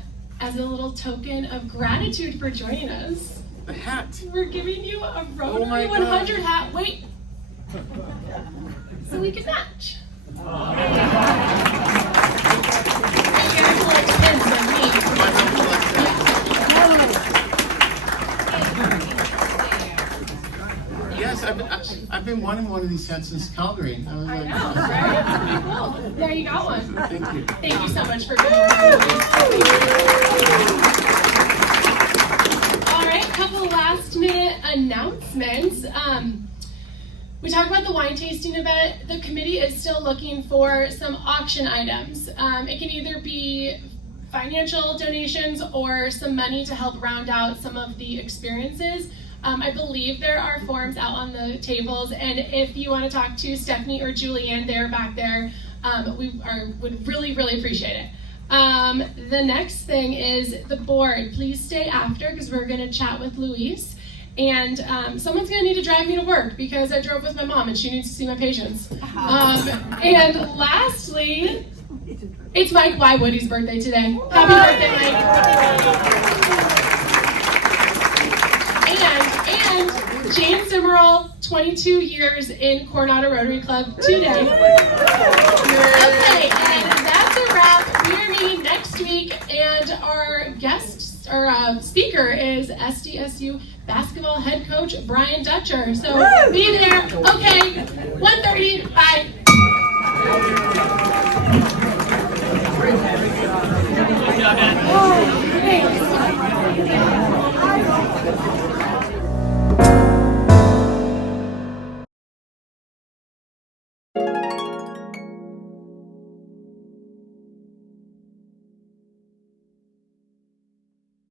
As a little token of gratitude for joining us, the hat. We're giving you a Rotary 100 hat. Wait. So we can match. Yes, I've been wanting one of these hats since Calgary. I know, right? Cool. There you got one. Thank you. Thank you so much for being here. All right, couple last minute announcements. We talked about the wine tasting event. The committee is still looking for some auction items. It can either be financial donations or some money to help round out some of the experiences. I believe there are forms out on the tables, and if you want to talk to Stephanie or Julianne, they're back there. Would really, really appreciate it. The next thing is the board. Please stay after because we're going to chat with Luis. And someone's going to need to drive me to work because I drove with my mom and she needs to see my patients. And lastly, it's Mike Wywoody's birthday today. Happy birthday, Mike. And Jane Simmerall, 22 years in Coronado Rotary Club today. Okay, and that's a wrap. We are meeting next week, and our guest, our speaker is SDSU basketball head coach Brian Dutcher. So be there. Okay, 1:30. Bye.